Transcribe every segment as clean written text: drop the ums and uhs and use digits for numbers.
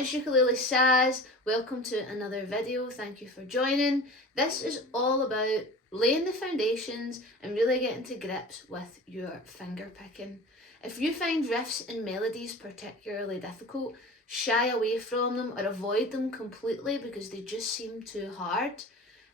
it's Ukulele Saz. Welcome to another video. Thank you for joining. This is all about laying the foundations and really getting to grips with your finger picking. If you find riffs and melodies particularly difficult, shy away from them or avoid them completely because they just seem too hard,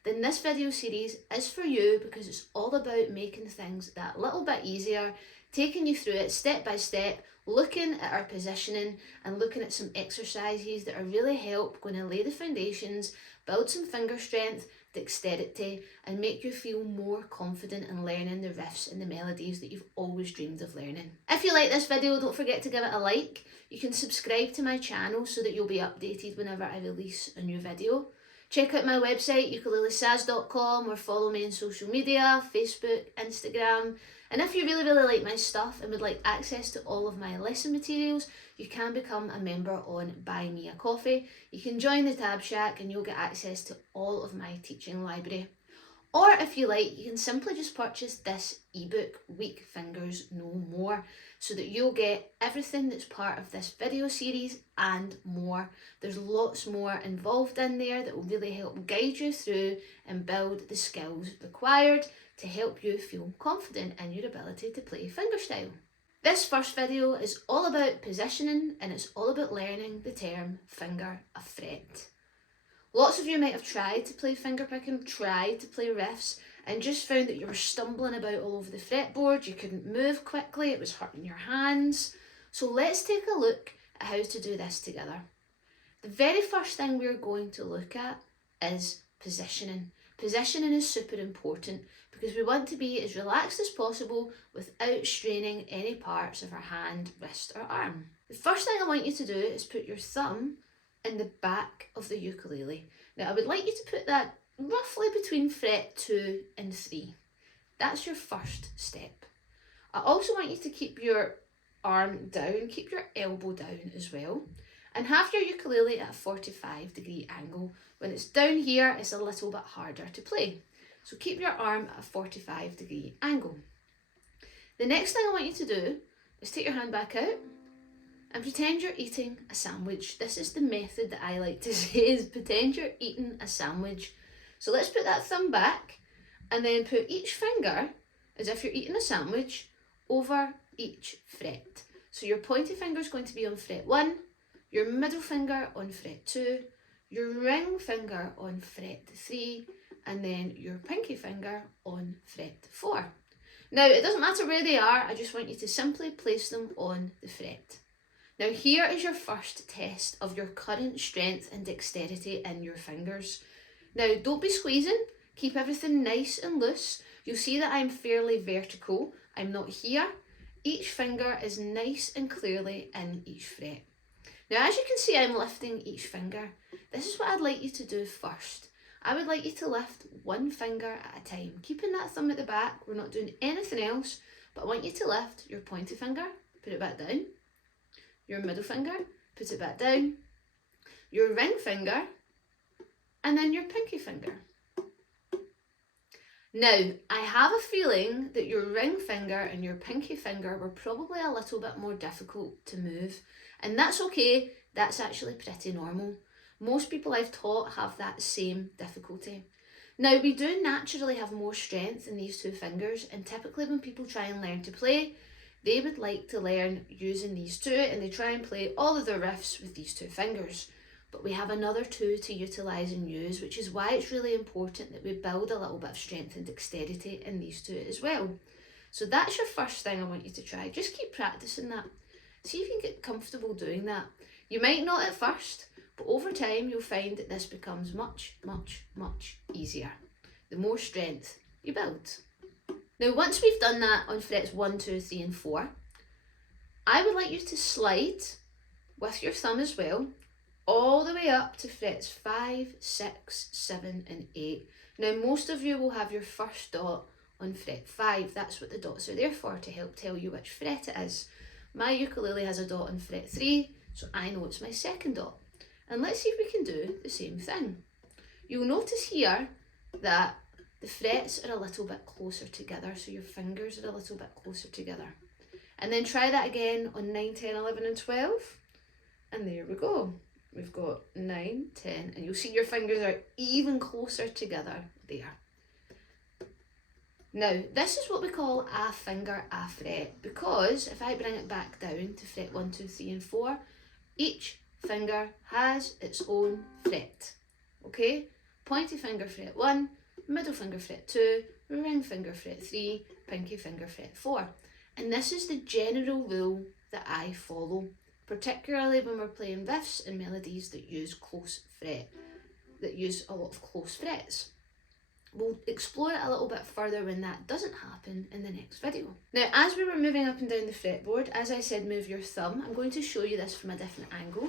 then this video series is for you because it's all about making things that little bit easier, taking you through it step by step, looking at our positioning and looking at some exercises that are really going to lay the foundations, build some finger strength, dexterity, and make you feel more confident in learning the riffs and the melodies that you've always dreamed of learning. If you like this video, don't forget to give it a like. You can subscribe to my channel so that you'll be updated whenever I release a new video. Check out my website, ukulelesaz.com, or follow me on social media, Facebook, Instagram. And if you really like my stuff and would like access to all of my lesson materials, you can become a member on BuyMeCoffee. You can join the Tab Shack and you'll get access to all of my teaching library. Or if you like, you can simply just purchase this ebook, Weak Fingers No More, so that you'll get everything that's part of this video series and more. There's lots more involved in there that will really help guide you through and build the skills required to help you feel confident in your ability to play fingerstyle. This first video is all about positioning and it's all about learning the term finger a fret. Lots of you might have tried to play fingerpicking, tried to play riffs, and just found that you were stumbling about all over the fretboard, you couldn't move quickly, it was hurting your hands. So let's take a look at how to do this together. The very first thing we're going to look at is positioning. Positioning is super important because we want to be as relaxed as possible without straining any parts of our hand, wrist or arm. The first thing I want you to do is put your thumb in the back of the ukulele. Now I would like you to put that roughly between fret 2 and 3. That's your first step. I also want you to keep your arm down, keep your elbow down as well, and have your ukulele at a 45-degree angle. When it's down here, it's a little bit harder to play. So keep your arm at a 45-degree angle. The next thing I want you to do is take your hand back out and pretend you're eating a sandwich. This is the method that I like to say, is pretend you're eating a sandwich. So let's put that thumb back and then put each finger, as if you're eating a sandwich, over each fret. So your pointy finger is going to be on fret 1, your middle finger on fret 2, your ring finger on fret 3, and then your pinky finger on fret 4. Now it doesn't matter where they are, I just want you to simply place them on the fret. Now here is your first test of your current strength and dexterity in your fingers. Now don't be squeezing, keep everything nice and loose. You'll see that I'm fairly vertical, I'm not here. Each finger is nice and clearly in each fret. Now as you can see, I'm lifting each finger. This is what I'd like you to do first. I would like you to lift one finger at a time, keeping that thumb at the back. We're not doing anything else, but I want you to lift your pointy finger, put it back down, your middle finger, put it back down, your ring finger, and then your pinky finger. Now, I have a feeling that your ring finger and your pinky finger were probably a little bit more difficult to move, and that's okay, that's actually pretty normal. Most people I've taught have that same difficulty. Now, we do naturally have more strength in these two fingers, and typically when people try and learn to play, they would like to learn using these two and they try and play all of their riffs with these two fingers. But we have another two to utilise and use, which is why it's really important that we build a little bit of strength and dexterity in these two as well. So that's your first thing I want you to try. Just keep practising that. See if you can get comfortable doing that. You might not at first, but over time you'll find that this becomes much easier. The more strength you build. Now once we've done that on frets 1, 2, 3 and 4, I would like you to slide with your thumb as well, all the way up to frets 5, 6, 7 and 8. Now most of you will have your first dot on fret 5, that's what the dots are there for, to help tell you which fret it is. My ukulele has a dot on fret 3, so I know it's my second dot. And let's see if we can do the same thing. You'll notice here that the frets are a little bit closer together, so your fingers are a little bit closer together. And then try that again on 9, 10, 11 and 12. And there we go. we've got 9, 10, and you'll see your fingers are even closer together there. Now, this is what we call a finger, a fret, because if I bring it back down to fret 1, 2, 3 and 4, each finger has its own fret, okay? Pointy finger fret 1, middle finger fret 2, ring finger fret 3, pinky finger fret 4. And this is the general rule that I follow, particularly when we're playing riffs and melodies that use a lot of close frets. We'll explore it a little bit further when that doesn't happen in the next video. Now, as we were moving up and down the fretboard, as I said, move your thumb. I'm going to show you this from a different angle.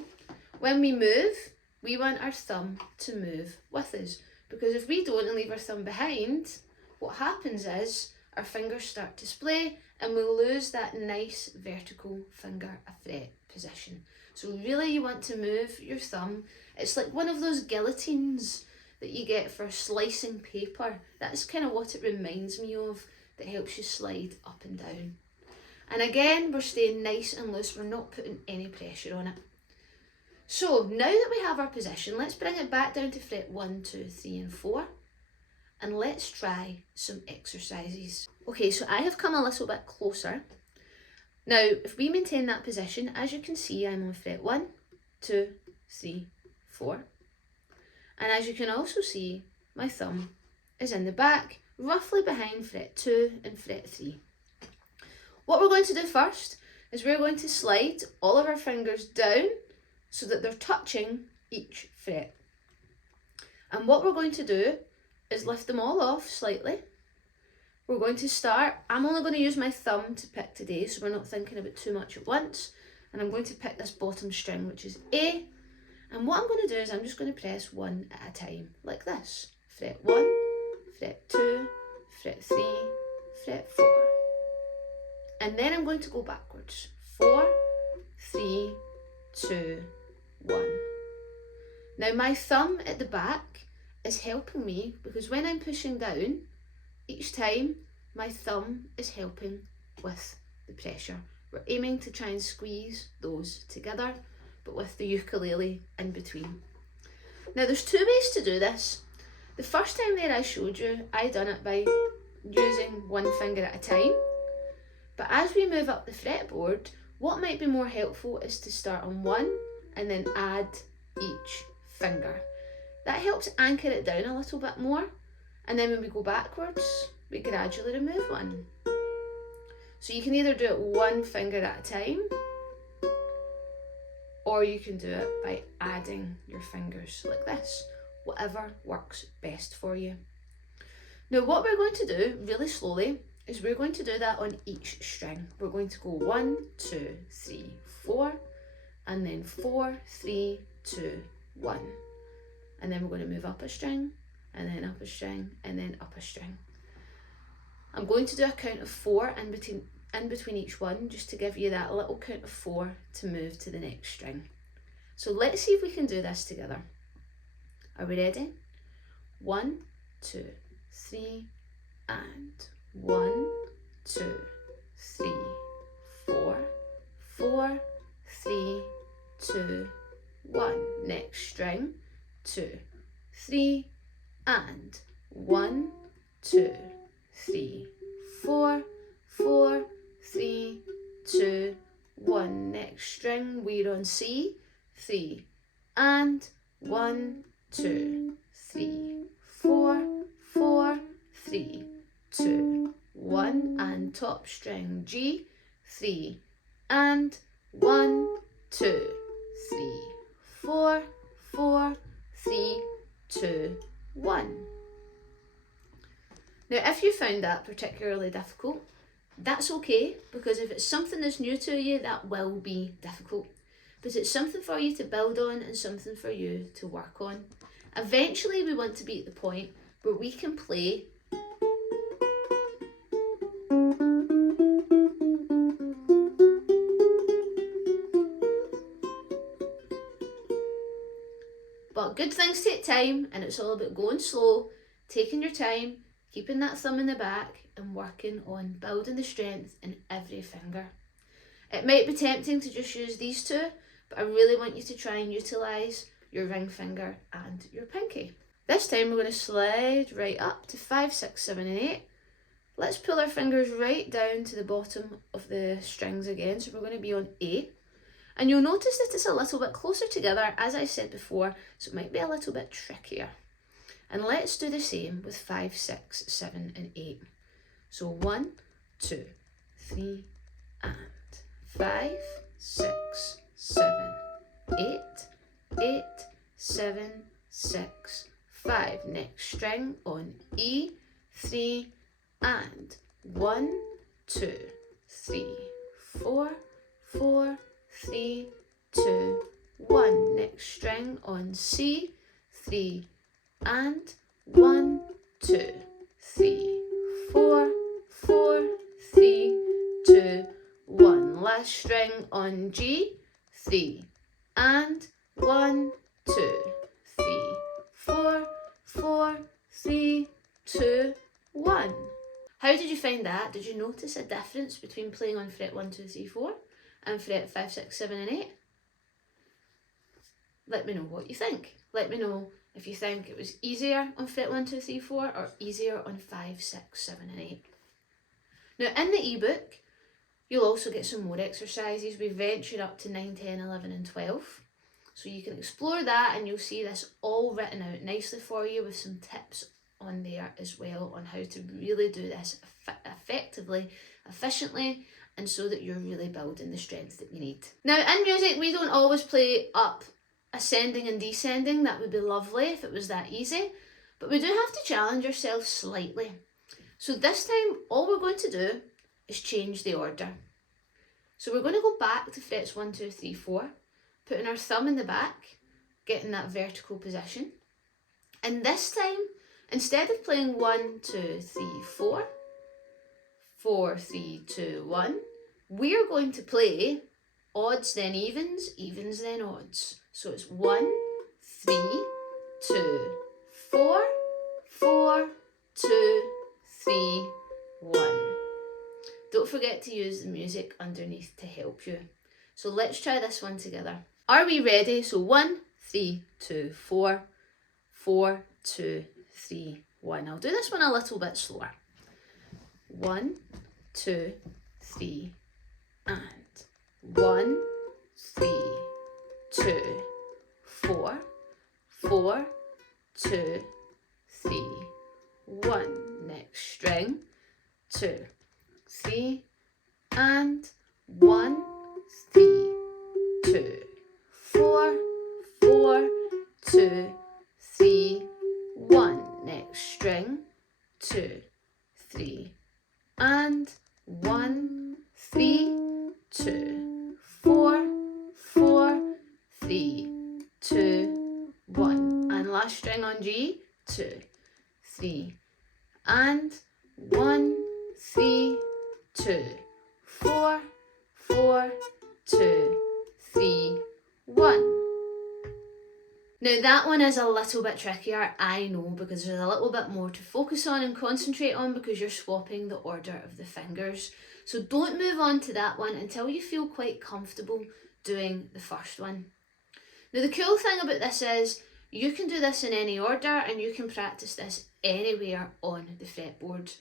When we move, we want our thumb to move with us, because if we don't and leave our thumb behind, what happens is our fingers start to splay and we'll lose that nice vertical finger a fret position. So really you want to move your thumb. It's like one of those guillotines that you get for slicing paper. That's kind of what it reminds me of, that helps you slide up and down. And again, we're staying nice and loose, we're not putting any pressure on it. So now that we have our position, let's bring it back down to fret 1, 2, 3 and 4, and let's try some exercises. Okay, so I have come a little bit closer. Now, if we maintain that position, as you can see, I'm on fret 1, 2, 3, 4. And as you can also see, my thumb is in the back, roughly behind fret 2 and fret 3. What we're going to do first is we're going to slide all of our fingers down so that they're touching each fret. And what we're going to do is lift them all off slightly. We're going to start, I'm only going to use my thumb to pick today, so we're not thinking about too much at once. And I'm going to pick this bottom string, which is A. And what I'm going to do is I'm just going to press 1 at a time, like this. Fret 1, fret 2, fret 3, fret 4. And then I'm going to go backwards. 4, 3, 2, 1. Now my thumb at the back is helping me, because when I'm pushing down, each time my thumb is helping with the pressure. We're aiming to try and squeeze those together, but with the ukulele in between. Now there's two ways to do this. The first time there I showed you, I done it by using one finger at a time. But as we move up the fretboard, what might be more helpful is to start on 1 and then add each finger. That helps anchor it down a little bit more. And then when we go backwards, we gradually remove 1. So you can either do it one finger at a time, or you can do it by adding your fingers like this, whatever works best for you. Now what we're going to do really slowly is we're going to do that on each string. We're going to go 1, 2, 3, 4, and then 4, 3, 2, 1. And then we're going to move up a string, and then up a string, and then up a string. I'm going to do a count of 4 in between each one, just to give you that little count of 4 to move to the next string. So let's see if we can do this together. Are we ready? 1, 2, 3, and 1, 2, 3, 4, 4, 3, 2, 1. Next string, 2, 3, and 1, 2, 3, 4, 4, 3, 2, 1. Next string, we're on C, 3, and 1, 2, 3, 4, 4, 3, 2, 1. And top string G, 3, and 1, 2, 3, 4, 4, 3, 2, 1. Now if you found that particularly difficult, that's okay, because if it's something that's new to you, that will be difficult. But it's something for you to build on and something for you to work on. Eventually we want to be at the point where we can play but good things take time, and it's all about going slow, taking your time, keeping that thumb in the back, and working on building the strength in every finger. It might be tempting to just use these two, but I really want you to try and utilise your ring finger and your pinky. This time we're going to slide right up to 5, 6, 7 and 8. Let's pull our fingers right down to the bottom of the strings again, so we're going to be on A. And you'll notice that it's a little bit closer together, as I said before, so it might be a little bit trickier. And let's do the same with 5, 6, 7 and 8. So 1, 2, 3 and 5, 6, 7, 8, 8, 7, 6, 5. Next string on E, 3 and 1, 2, 3, 4, 4, 3, 2, 1. Next string on C, 3 and 1, 2, 3, 4, 4, 3, 2, 1. Last string on G, 3 and 1, 2, 3, 4, 4, 3, 2, 1. How did you find that? Did you notice a difference between playing on fret 1, 2, 3, 4 and fret 5, 6, 7 and 8? Let me know what you think. Let me know if you think it was easier on fret 1, 2, 3, 4 or easier on 5, 6, 7 and 8. Now in the ebook, you'll also get some more exercises. We ventured up to 9, 10, 11 and 12. So you can explore that and you'll see this all written out nicely for you with some tips on there as well on how to really do this effectively, efficiently, and so that you're really building the strength that you need. Now in music, we don't always play up ascending and descending. That would be lovely if it was that easy, but we do have to challenge ourselves slightly. So this time, all we're going to do is change the order. So we're going to go back to frets 1, 2, 3, 4, putting our thumb in the back, getting that vertical position. And this time, instead of playing 1, 2, 3, 4, 4, 3, 2, 1, we're going to play odds then evens, evens then odds. So it's 1, 3, 2, 4, 4, 2, 3, 1. Don't forget to use the music underneath to help you. So let's try this one together. Are we ready? So 1, 3, 2, 4, 4, 2, 3, 1. I'll do this one a little bit slower. 1, 2, 3, and 1, 3, 2, 4, 4, 2, 3, 1. Next string, 2, 3, and 1, 3, 2, 4, 4, 2, 3, 1. Next string, 2, 3, and 1, 3, 2, 4, 4, 3, 2, 1. And last string on G, 2, 3, and 1, 3, 2, 4, 4, 2, 3, 1. Now that one is a little bit trickier, I know, because there's a little bit more to focus on and concentrate on because you're swapping the order of the fingers. So don't move on to that one until you feel quite comfortable doing the first one. Now the cool thing about this is you can do this in any order and you can practice this anywhere on the fretboard.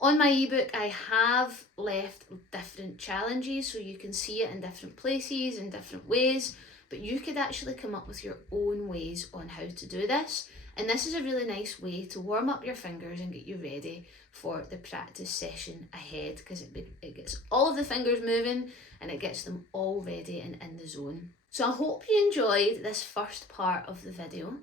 On my ebook, I have left different challenges so you can see it in different places, in different ways, but you could actually come up with your own ways on how to do this. And this is a really nice way to warm up your fingers and get you ready for the practice session ahead, because it gets all of the fingers moving and it gets them all ready and in the zone. So I hope you enjoyed this first part of the video.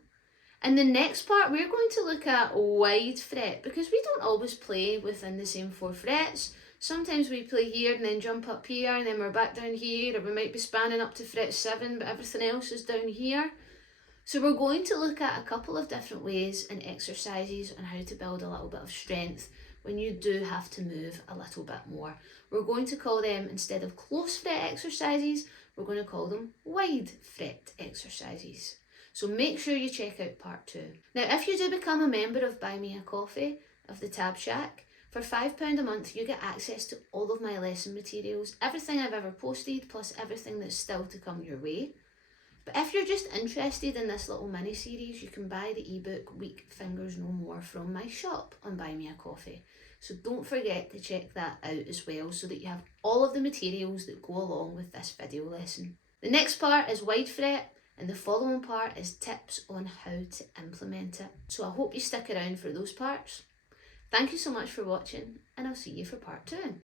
In the next part, we're going to look at wide fret, because we don't always play within the same 4 frets. Sometimes we play here and then jump up here and then we're back down here, or we might be spanning up to fret 7 but everything else is down here. So we're going to look at a couple of different ways and exercises on how to build a little bit of strength when you do have to move a little bit more. We're going to call them, instead of close fret exercises, we're going to call them wide fret exercises. So make sure you check out part 2. Now if you do become a member of Buy Me a Coffee of the Tab Shack, For £5 a month, you get access to all of my lesson materials, everything I've ever posted, plus everything that's still to come your way. But if you're just interested in this little mini-series, you can buy the ebook Weak Fingers No More from my shop on BuyMeCoffee. So don't forget to check that out as well, so that you have all of the materials that go along with this video lesson. The next part is wide fret, and the following part is tips on how to implement it. So I hope you stick around for those parts. Thank you so much for watching, and I'll see you for part 2.